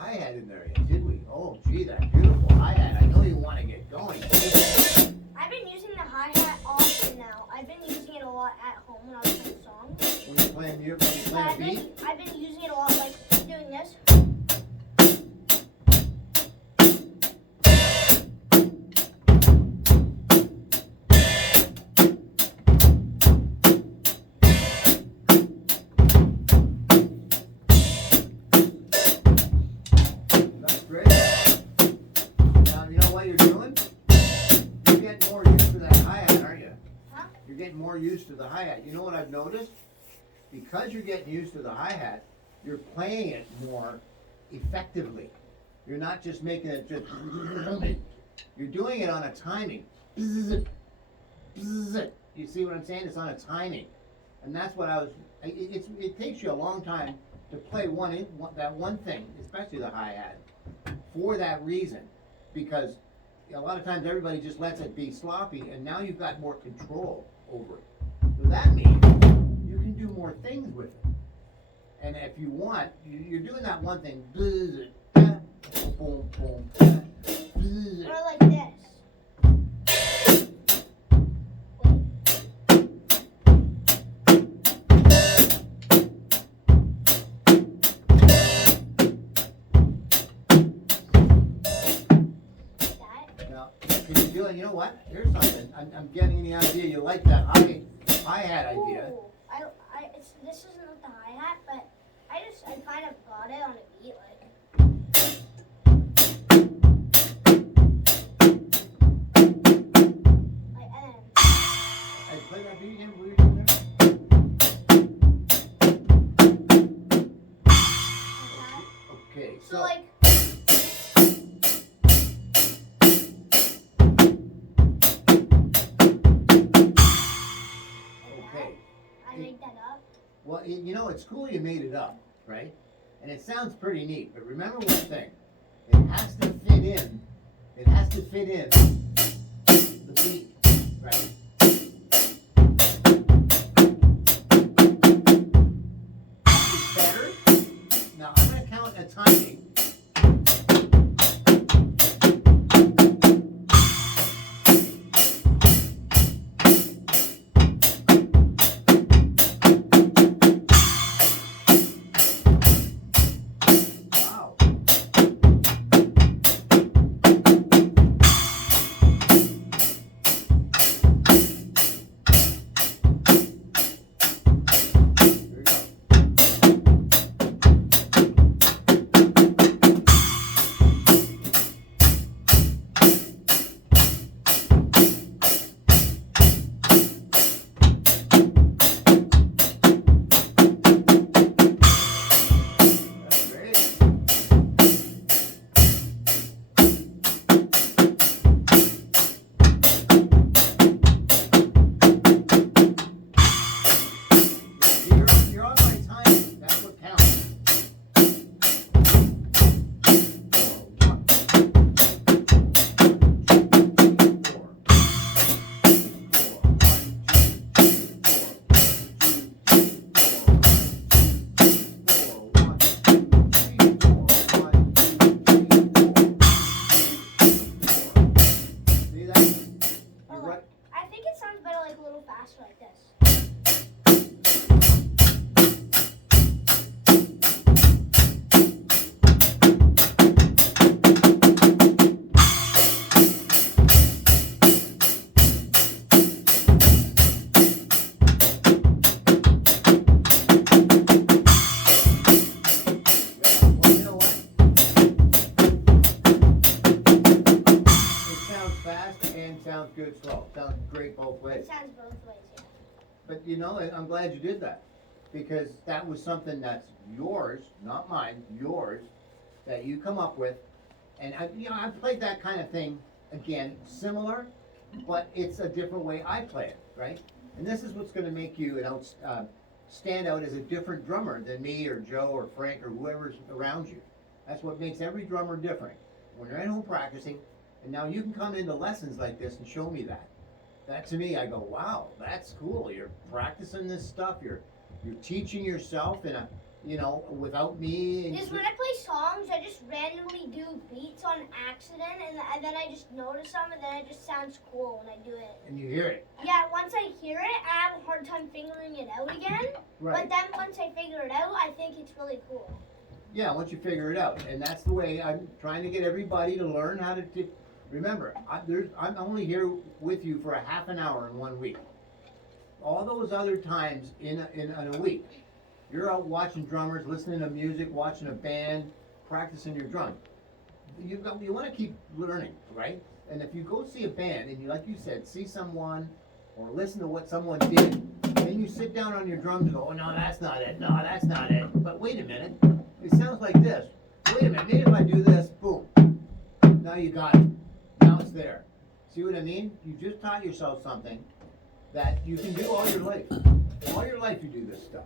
hi-hat in there yet, did we? Oh, gee, that beautiful hi-hat. I know you want to get going. I've been using the hi-hat often now. I've been using it a lot at home when I was playing songs. When you're playing a beat? I've been using it a lot, like doing this. That's great. Now, you know what you're doing? You're getting more used to that hi-hat, aren't you? Huh? You're getting more used to the hi-hat. You know what I've noticed? Because you're getting used to the hi-hat, you're playing it more effectively. You're not just making it just. You're doing it on a timing. You see what I'm saying? It's on a timing, and that's what I was. It takes you a long time to play that one thing, especially the hi-hat, for that reason, because a lot of times everybody just lets it be sloppy, and now you've got more control over it. So that means you can do more things with it. And if you want, you're doing that one thing. Or like this. Now, can you do it? You know what? Here's something. I'm getting the idea. You like that hi-hat idea. Ooh, this isn't with the hi-hat, but I kind of got it on a beat, and then I play that beat again. What are you doing there? like that. Okay, So so like, okay. I make that up. Well, you know, it's cool you made it up, right? And it sounds pretty neat. But remember one thing: it has to fit in. It has to fit in the beat, right? Is better. Now I'm going to count a timing. Wow. There you go. That's great. You're on my timing. That's what counts. See that? Or You're like, right. I think it sounds better like a little faster like this. Well, you know what? It sounds fast and sounds good slow. Sounds great both ways. It sounds both ways, yeah. But you know, I'm glad you did that, because that was something that's yours, not mine, yours, that you come up with. And I've played that kind of thing again, similar, but it's a different way I play it, right? And this is what's going to make you stand out as a different drummer than me or Joe or Frank or whoever's around you. That's what makes every drummer different. When you're at home practicing, and now you can come into lessons like this and show me that. That to me, I go, wow, that's cool. You're practicing this stuff. You're teaching yourself in you know, without me. And Because when I play songs, I just randomly do beats on accident, and then I just notice them, and then it just sounds cool when I do it. and you hear it. Yeah, once I hear it, I have a hard time figuring it out again. Right. But then once I figure it out, I think it's really cool. Yeah, once you figure it out, and that's the way I'm trying to get everybody to learn how to. Remember, I'm only here with you for a half an hour in 1 week. All those other times in a week, you're out watching drummers, listening to music, watching a band, practicing your drum. You want to keep learning, right? And if you go see a band and you, like you said, see someone or listen to what someone did, then you sit down on your drums and go, oh no, that's not it. No, that's not it. But wait a minute, it sounds like this. Wait a minute, maybe if I do this, boom. Now you got it. Now it's there. See what I mean? You just taught yourself something that you can do all your life. All your life you do this stuff.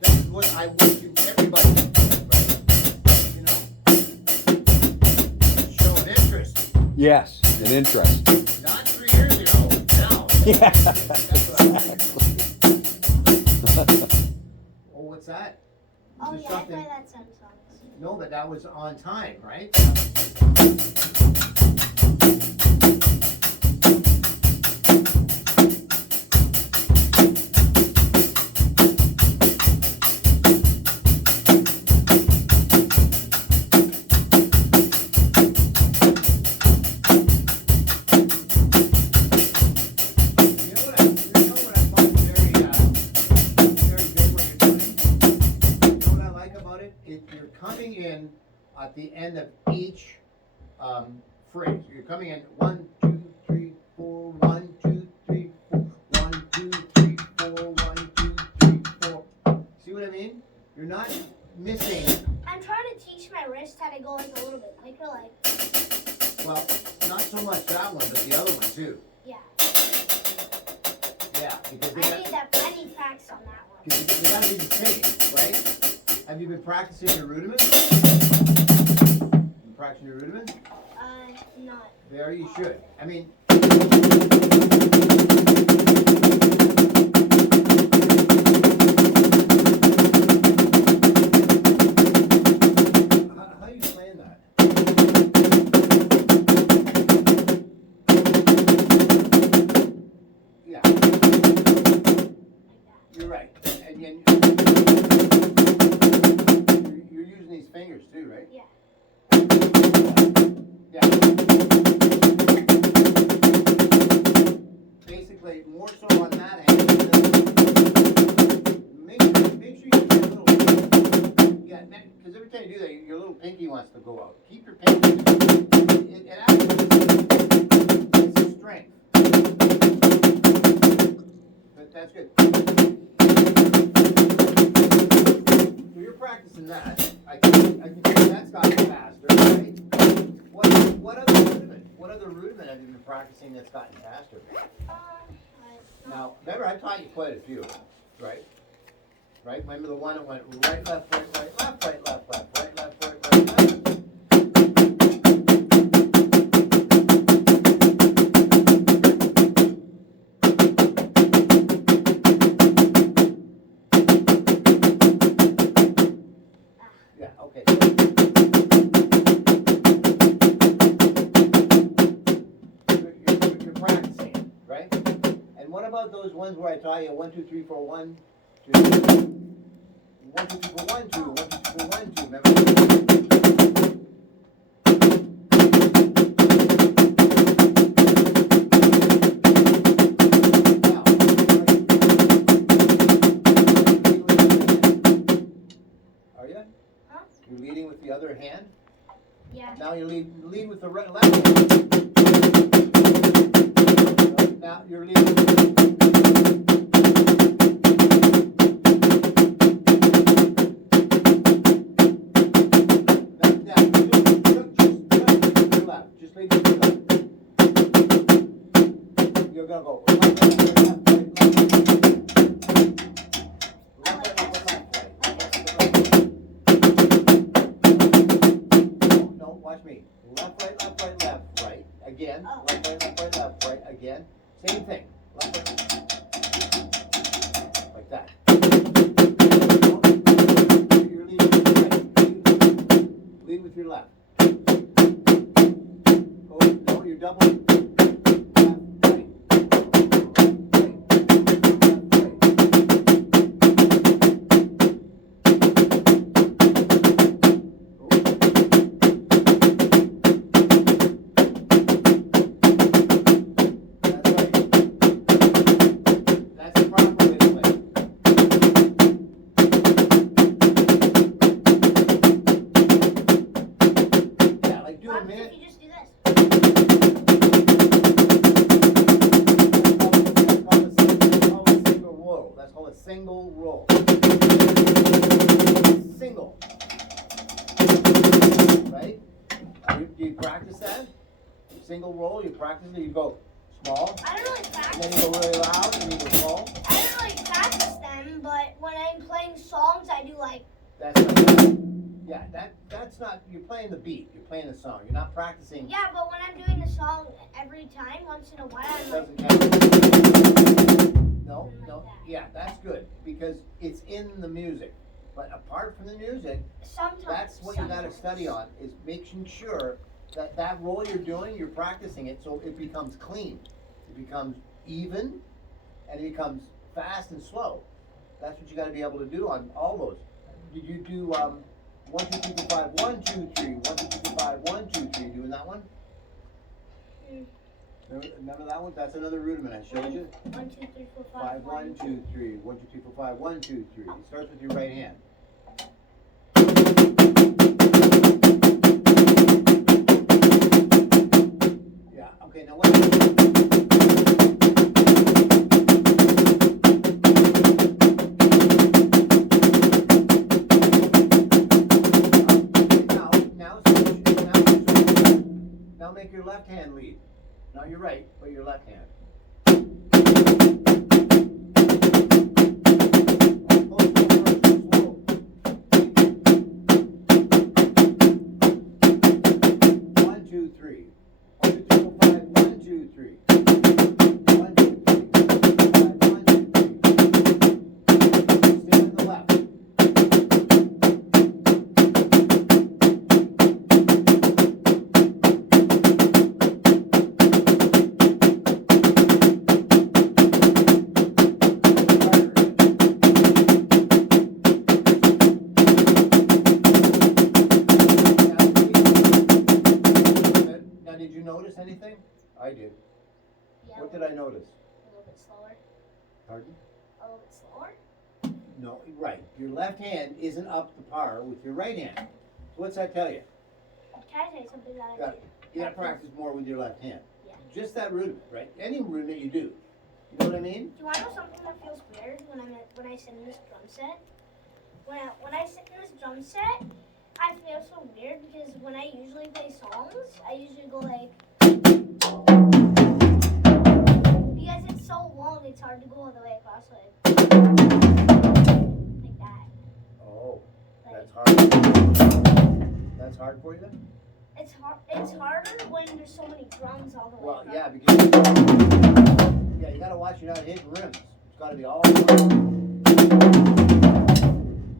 That's what I want you, everybody, to do, right? You know? Show an interest. Yes, an interest. Not 3 years ago, now. Yeah. That's what I think. Oh, what's that? Oh Is yeah, there I play something? that some songs. No, but that was on time, right? At the end of each phrase, you're coming in 1, 2, 3, 4, 1, 2, 3, 4, 1, 2, 3, 4, 1, 2, 3, 4. See what I mean? You're not missing. I'm trying to teach my wrist how to go like a little bit quicker, like. Well, not so much that one, but the other one too. Yeah. Yeah, because I need practice on that one. they gotta be the same, right? Have you been practicing your rudiments? Practicing your rudiments? Not. There you should. I mean, how are you playing that? Yeah. You're right. And you're using these fingers too, right? Yeah. Yeah. Basically, more so on that end. Make sure you get a little. Yeah, because every time you do that, your little pinky wants to go out. Keep your pinky. It actually, it's a strength. But that's good. So you're practicing that. I can see that's gotten faster, right? What other rudiment have you been practicing that's gotten faster? Now, remember I taught you quite a few, right? Right? Remember the one that went right, left, right, left, right, left, right, left, right, left. Yeah, okay. You're practicing, right? And what about those ones where I taught you 1, 2, 3, 4, 1, 2, 1, 2, 3, 4, 1, 2, 1, 2, 3, 4, 1, 2, remember? Are you? Huh? You're leading with the other hand? Yeah. Now you lead with the left hand. Now you're leading. Just lead with your left. You're gonna go left, right, left, right. No, watch me. Left, right. Again. Oh. Left, right. Again. Same thing. Left, right. Like that. single roll. Single. Right? Do you practice that? Single roll, you practice it, you go small, I don't really and practice. then you go really loud, and you go small. I don't really practice them, but when I'm playing songs, I do like. That's not bad. Yeah, that's not, you're playing the beat, you're playing the song, you're not practicing. Yeah, but when I'm doing the song every time, once in a while, I'm like. Doesn't count. No, Something like no, that. yeah, that's good, because it's in the music. But apart from the music, Sometimes. that's what you gotta study on, is making sure that that roll you're doing, you're practicing it so it becomes clean. It becomes even, and it becomes fast and slow. That's what you gotta be able to do on all those. Did you do, 1, 2, 3, 4, 5, 1, 2, 3, 1, 2, 3, 4, 5, 1, 2, 3, doing that one? Mm. Remember that one? That's another rudiment I showed you. 1, 2, 3, 4, 5. 5, 1, 2, 3, 1, 2, 3, 4, 5, 1, 2, 3. It starts with your right hand. Yeah, okay, now wait. Now make your left hand lead. Not your right, but your left hand. One, two, three. 1, 2, 3, 4, 5, 1, 2, 3. 1, 2, 3, 4, 5, 1, 2, 3. Stay to the left. Now, did you notice anything? I did. Yeah, What did I notice? a little bit slower. Pardon? A little bit slower. No, right. Your left hand isn't up to par with your right hand. So what's that tell you? Can I say something that I Got do? it. You gotta practice more with your left hand. Yeah. Just that rudiment, right? Any rudiment you do. You know what I mean? Do you want to know something that feels weird when when I sit in this drum set? When I sit in this drum set, I feel so weird because when I usually play songs, I usually go like. Because it's so long, it's hard to go all the way across like that. Oh, Like, that's hard. That's hard for you then? it's hard. It's harder when there's so many drums all the way Well, across. yeah, because yeah, you gotta watch you're not hitting rims. It's gotta be all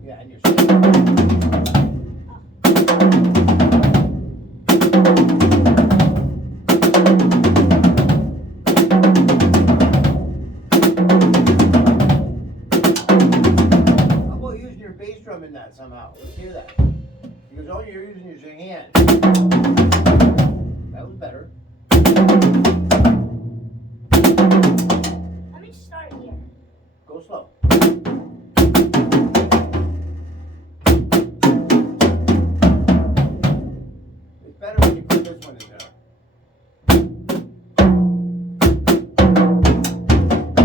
yeah, and you're How about using your bass drum in that somehow? Let's hear that. Because all you're using is your hand. That was better. Let me just start here. Go slow. It's better when you put this one in there.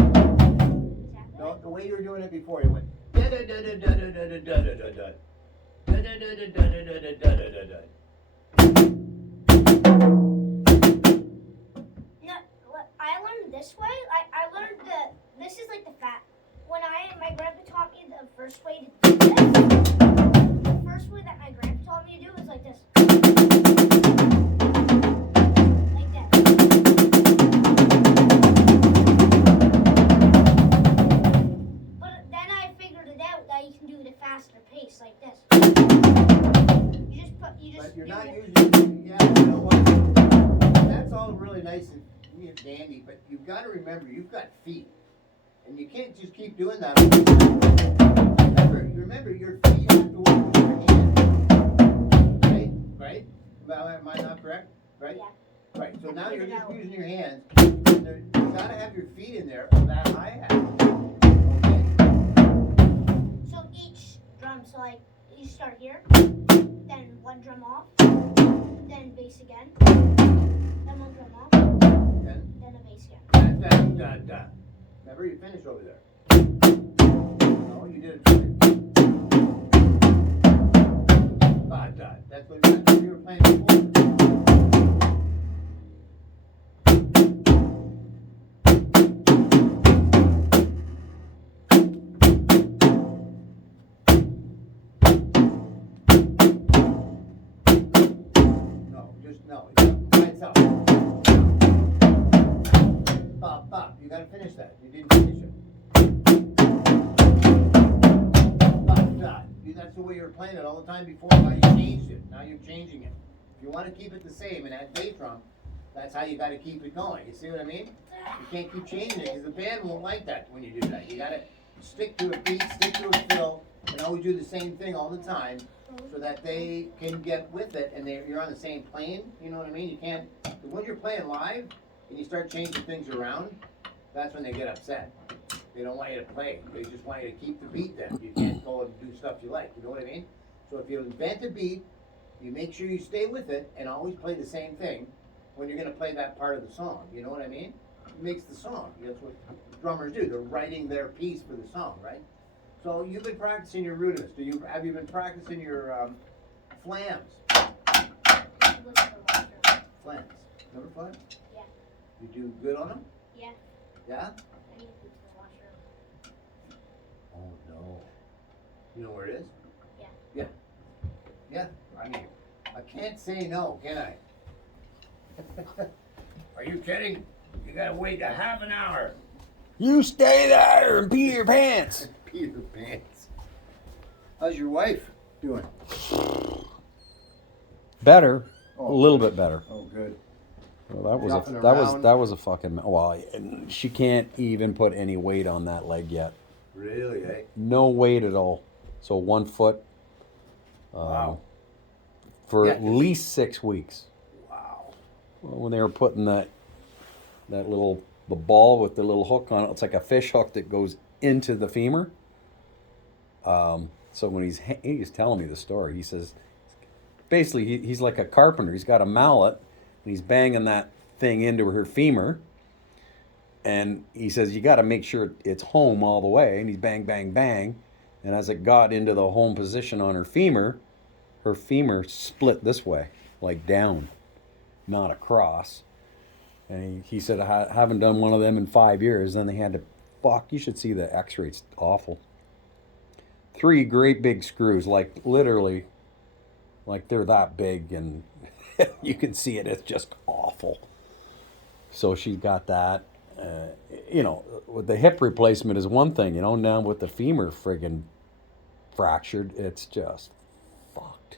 Exactly. No, the way you were doing it before, you went da da da da da da da da da da da da. Da da da da da da da da da da da. No, I learned this way. I learned this is like the fat. When my grandpa taught me the first way to do this. The first way that my grandpa taught me to do is like this. Like that. But then I figured it out that you can do it at a faster pace like this. You just But you're do not it. using, yeah, you know what? That's all really nice and dandy, but you've got to remember, you've got feet. And you can't just keep doing that. Remember, your feet have to work with your hands. Right? Right? Am I not correct? Right? Yeah. Right, so now you're figured it just out. using your hands. You've got to have your feet in there of that hi-hat. Okay? So each drum, so like you start here, then one drum off, then bass again, then one drum off, And then a bass again. da, da, da, da. Remember, you finish over there. No, you did it twice. That's what you were playing before. No, by itself. Bob, you gotta finish that. You didn't finish it. That's the way you were playing it all the time before. Now you changed it. Now you're changing it. If you want to keep it the same and add bass drum, that's how you gotta keep it going. You see what I mean? You can't keep changing it because the band won't like that when you do that. You gotta stick to a beat, stick to a fill, and always do the same thing all the time, so that they can get with it and you're on the same plane. You know what I mean? You can't, when you're playing live and you start changing things around, that's when they get upset. They don't want you to play. They just want you to keep the beat then. You can't go and do stuff you like. You know what I mean? So if you invent a beat, you make sure you stay with it and always play the same thing when you're going to play that part of the song. You know what I mean? It makes the song. That's what drummers do. They're writing their piece for the song, right? So you've been practicing your rudiments. Have you been practicing your flams? Flams. Remember flams? Yeah. You do good on them? Yeah. Yeah? I need to go to the washroom. Oh no. You know where it is? Yeah. Yeah. Yeah. I mean, I can't say no, can I? Are you kidding? You gotta wait a half an hour. You stay there and pee your pants. Peter Pants. How's your wife doing? Better, a Oh. little bit better. Oh, good. Well, Jumping that around. was a fucking. Well, and she can't even put any weight on that leg yet. Really, eh? No weight at all. So 1 foot. Wow. For Yeah, at 'cause- least 6 weeks. Wow. When they were putting the ball with the little hook on it, it's like a fish hook that goes into the femur. So when he's telling me the story, he says, basically he's like a carpenter. He's got a mallet and he's banging that thing into her femur. And he says, you got to make sure it's home all the way. And he's bang, bang, bang. And as it got into the home position on her femur split this way, like down, not across. And he said, I haven't done one of them in 5 years. Then they had to, you should see the x-ray. It's awful. 3 great big screws, like literally, like they're that big and you can see it. It's just awful. So she got that. With the hip replacement is one thing, now with the femur friggin' fractured, it's just fucked.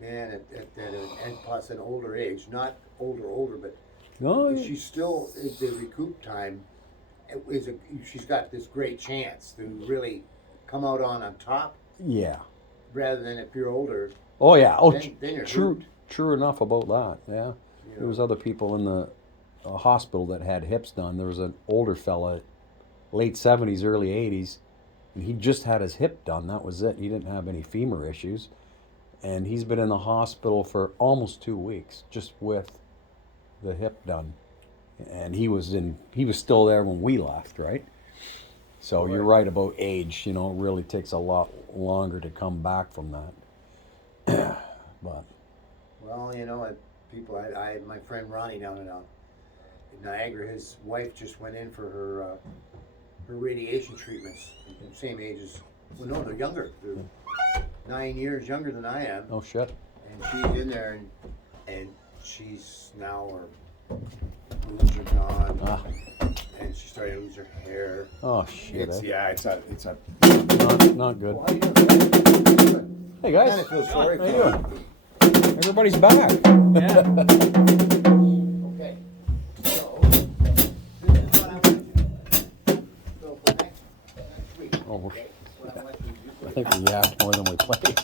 Man, and plus an older age, not older, but No, she's still, the recoup time, she's got this great chance to really come out on top, yeah. rather than if you're older. Oh yeah. Oh, Then you're true. hooped. True enough about that. Yeah. You There was know. other people in the hospital that had hips done. There was an older fella, late 70s, early 80s, and he just had his hip done. That was it. He didn't have any femur issues, and he's been in the hospital for almost 2 weeks just with the hip done. And he was still there when we left, right? So you're right about age. It really takes a lot longer to come back from that. But Well, my friend Ronnie down in Niagara, his wife just went in for her radiation treatments. Same age as, well, no, they're younger. They're 9 years younger than I am. oh shit. And she's in there, and she's now, her boobs are gone, Ah. and she's starting to lose her hair. Oh shit. It's a. Not good. Well, how you doing? Hey I guys. kind of feel sorry How for you you. doing? Everybody's back. Okay. So, this is what I want you to do. So for next week, Oh, okay, what I want you to do. I think we yapped more than we played.